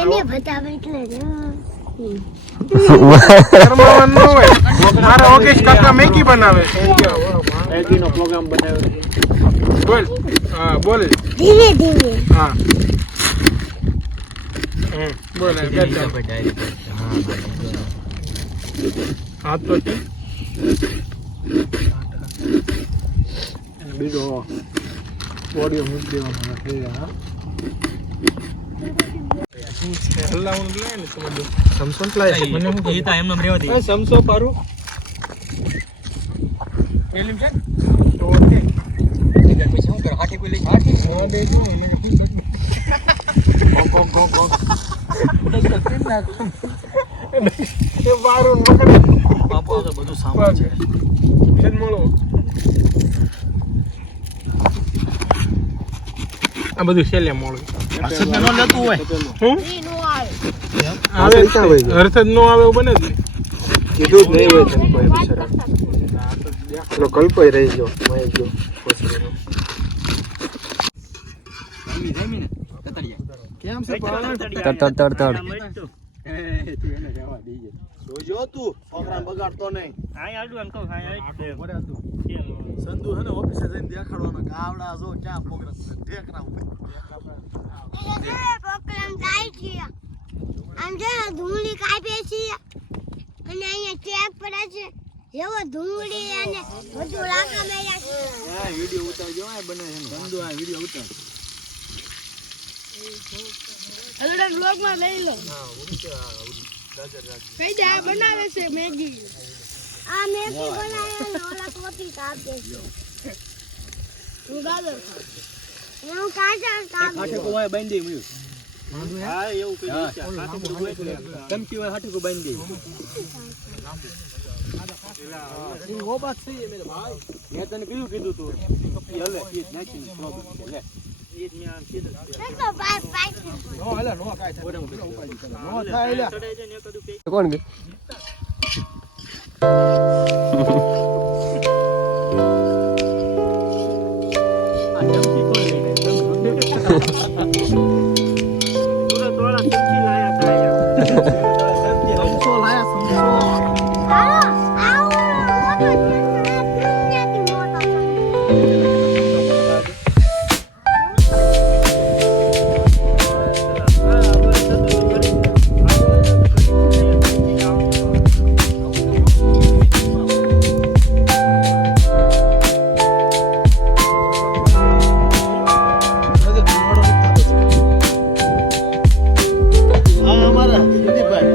તેને બતાવે એટલે શરમાવાનું ન હોય. મારા ઓગેશ કાકા મેગી બનાવે છે. મેગીનો પ્રોગ્રામ બનાવ્યો છે. બોલ. હા બોલ. ધીરે ધીરે હા બોલ. હા તો બીજો ઓડિયો મૂકી દેવાનો છે. હલાવવાનું લાય ને તમે સમસો લાય છે. મને હું એ તો એમને રેવા દે. સમસો પારું એલિમ છે તો ઓકે પછી શું કર હાથી કોઈ લઈ હાથી નો દે જો મને શું કર ગો એ બારું મકડે બાપુ આ તો બધું સામાન છે. એન મળો આ બધું છેલ્લે મળે. હર્ષદ નો લેતું હોય હું ઈ નો આવે આવે હર્ષદ નો આવે એવું બને જ ને. કીધું જ નહીં હોય તમે કોઈ બિચારા. પેલો કલ્પય રહી ગયો મય ગયો જમીને તતડિયા કેમ છે તડ તું એને રહેવા દીજે. જોજો તું છોકરાને બગાડતો નહીં. આય આડું એમ કહું આય મોરે તું સંધુ હે ને ઓફિસે જઈને દેખાડવાનો ગાવડા જો ક્યાં પ્રોગ્રામ છે ઢેકરા ઉપર પ્રોગ્રામ થાય છે આમ જે ધૂળી કાપે છે અને અહીંયા ચેક પડે છે એવો ધૂળી અને બધું લાકા મેયા છે હા વિડિયો ઉતારજો આ બને છે સંધુ આ વિડિયો ઉતાર અલડા બ્લોગ માં લઈ લો કઈ જા બનાવે છે મેગી આ મેગી બનાવે ને ઓલા કોટી કાપે છે હું ગાદર હું કાચા કાપ હાથે કો હોય બાંધી મૂયું હા એવું કઈ વિચાર હાથે કો હોય કમકી હોય હાથે કો બાંધી સિંહ હો બાત સહી હે મેરે ભાઈ મેં તને કીધું તું એ હલે એ નાખીને પ્રોબ્લેમ છે લે એ જ ન્યા સીધું તો બાય બાય નો હલે નો કાઈ થાય નો થાય લે ચડાઈ જાય ને એકદું કે કોણ કે આ ચમચી કોણ લઈને સુરત વાળા ચમચી લાયા હતા સમસો લાયા સમસો આવો આવો મોટો છે ત્યાંથી મોટો છે હા અમારા દીદીભાઈ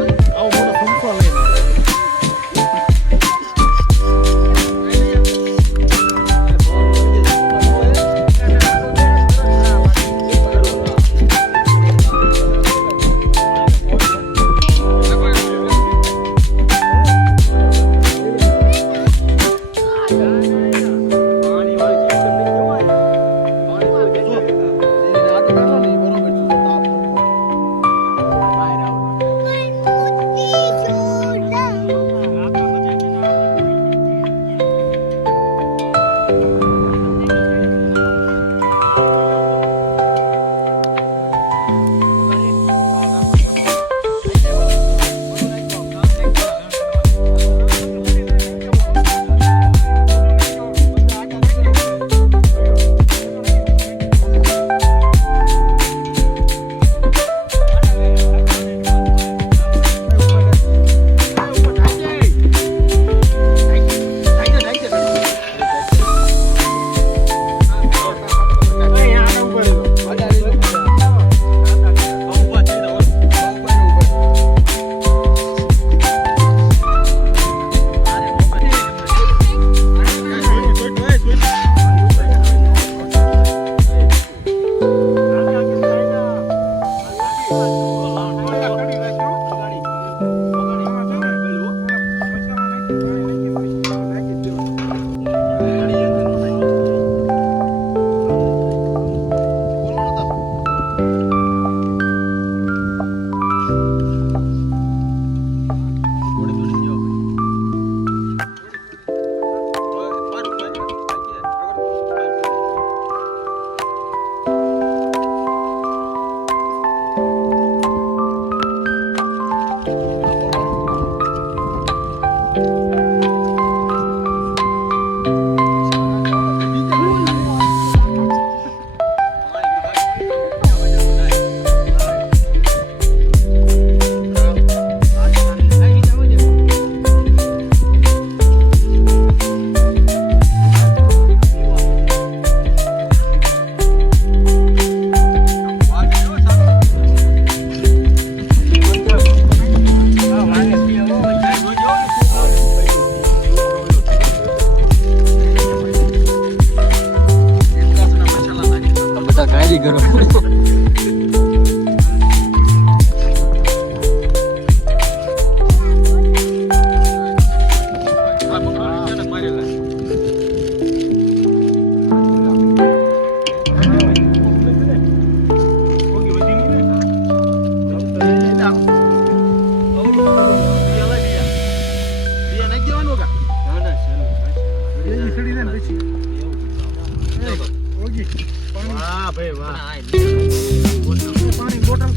પાણી બોટલ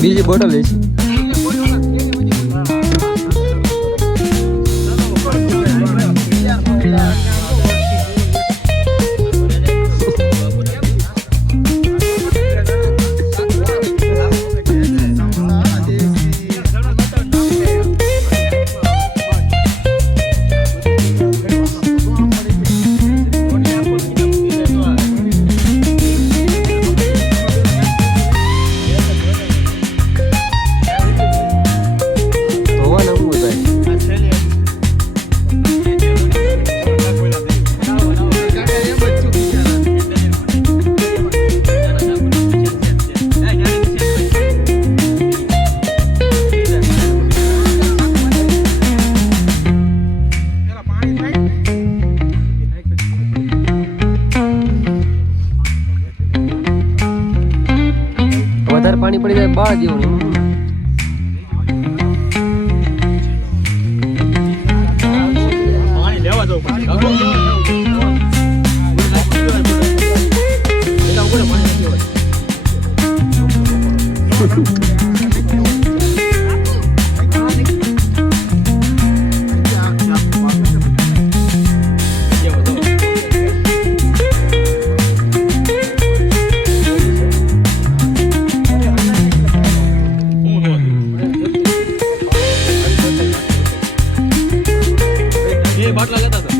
બીજી બોટલ લઈશ. વધારે પાણી પડી જાય બાળ જેવું. પાણી લેવા દો બાટલા લેતા હતા.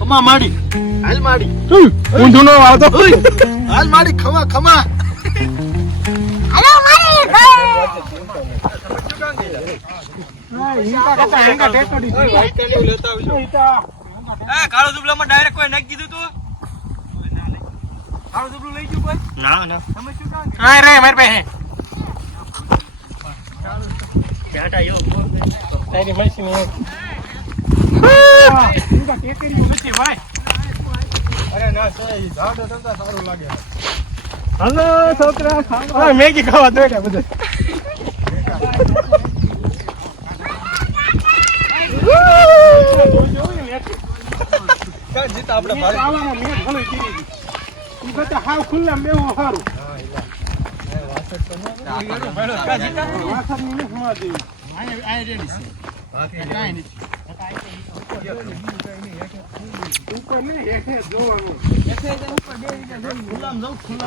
ખમા માડી હાલ માડી ઊંધું નો આવતો. હાલ માડી ખમા ખમા હાલો મારી કાળો દુબલામાં ડાયરેક્ટ કોઈ નાખી દીધું તું? કાળો દુબલું લઈ ગયું કોઈ? ના ના. તમે શું કામ? હા રે મારી પાસે બેટા યો તારી મશીન નથી ભાઈ. અરે ના સહી ઝાડો ધંધા સારું લાગે. હાલો છોકરા ખાવા મેગી ખાવા દોડ્યા બધા. જીતા આપણે ભારે આવામાં મેં ઘણું કીધી હતી. ઈ બધા હાવ ખુલ્લા બેવું સારું. વાસણની નથી માં દેવી. ઉપર નહીં, હેઠે જોવાનું.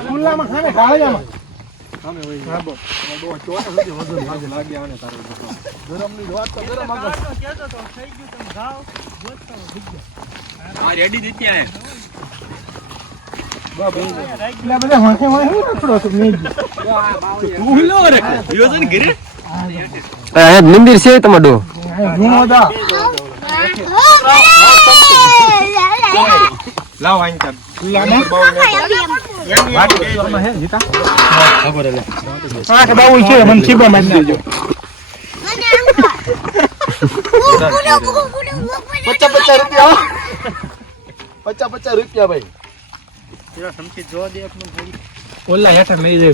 ખુલ્લામાં સામે ઢાળિયામાં. હા, બસ. બહુ ચોટે સુધી વજન લાગે આને તારો બધો. ગરમની વાત તો ગરમ આગળ. આ રેડી દીધી આ એટલે બધા વાંખે વાંખે રખડો તો મેગી. તું લો રે યોજન ઘરે મંદિર છે તમારો. જૂનો દા લાવ આઈ તા હા કે બાઉ છે મને ખીબા માં નાખજો. ₹50 રૂપિયા 50 રૂપિયા ભાઈ. ઓલા હેઠળ લઈ જાય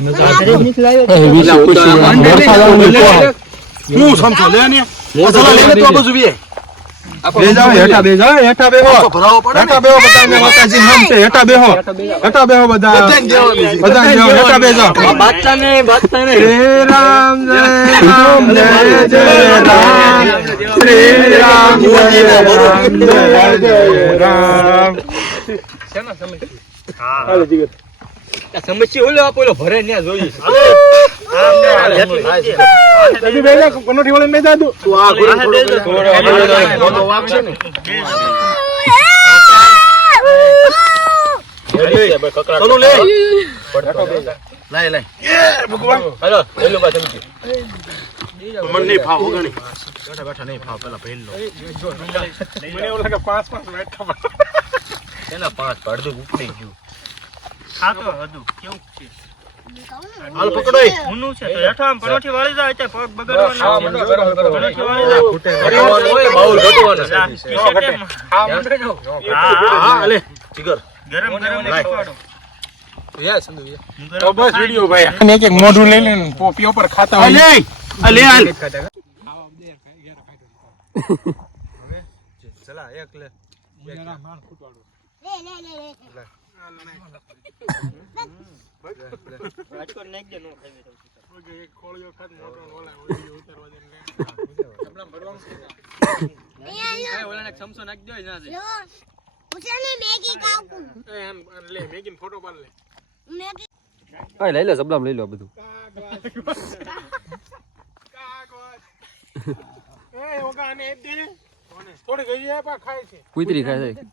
હું સમજો લે ને મસાલા લઈને તો આ બાજુ વીએ. બે જાઓ હેઠા બે જાઓ હેઠા બેહો તો ભરાવો પડે ને. હેઠા બેહો બધાને માતાજી નામ છે હેઠા બેહો બધા બધાને દેવાની છે. બધાને બેહો હેઠા બે જાઓ બાદશાહ ને શ્રી રામ જય રામ જય જય રામ શ્રી રામ જય રામ જય જય રામ સમસ્યા ઓલો આપો ભરે ને જોઈએ કદી બેલા કોનોઠી વાળા મે દાદુ તું આ ઘોડો થોડો વાગશે ને. ચલો લે. લાય. હાલો એલો બા સમજી મને નહીં ફાવ ગણી. બેઠા નહીં ફાવ પેલા પહેલ લો. મને એવું લાગે 5 મિનિટ ખબર એના 5 પડદું ઉપડી ગયું હાલ પકડો. બાઉલ ઘટવાનો હા લે જીગર. તો બસ વિડિયો ભાઈ અને એક મોઢું લઈ લે ને પોપી ઉપર ખાતા હોય લે હાલ. ચલા એક લે એક ખોળિયો ખાત મોટો ઓલા ઓલી ઉતરવા દે ઓલાને સમસો નાખી દો ના લો ઉછાને મેગી કાકુ એમ લે મેગીન ફોટો પાડ લે મેગી હા લઈ લો સબલામ લઈ લો બધું એ ઓગા ને એક દે ને થોડી ગઈ હે પા ખાય છે કુતરી ખાય છે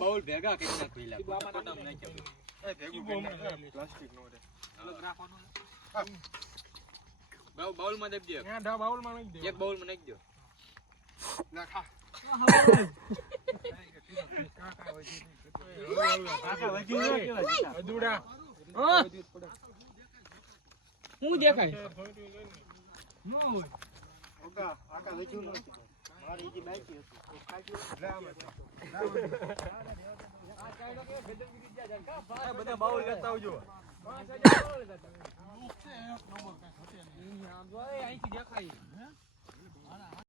બાઉલ ભેગા કરી નાખ પેલા પ્લાસ્ટિક નો રે બાઉલ માં દે દે આ ડા બાઉલ માં નાખી દે એક બાઉલ માં નાખી દો ના ખા અધૂડા હું દેખાય ઓગા આકા વેચ્યું ન મારી ઈ બાકી હતું બધા બાઉલ લેતા આવજો અહીંથી દેખાય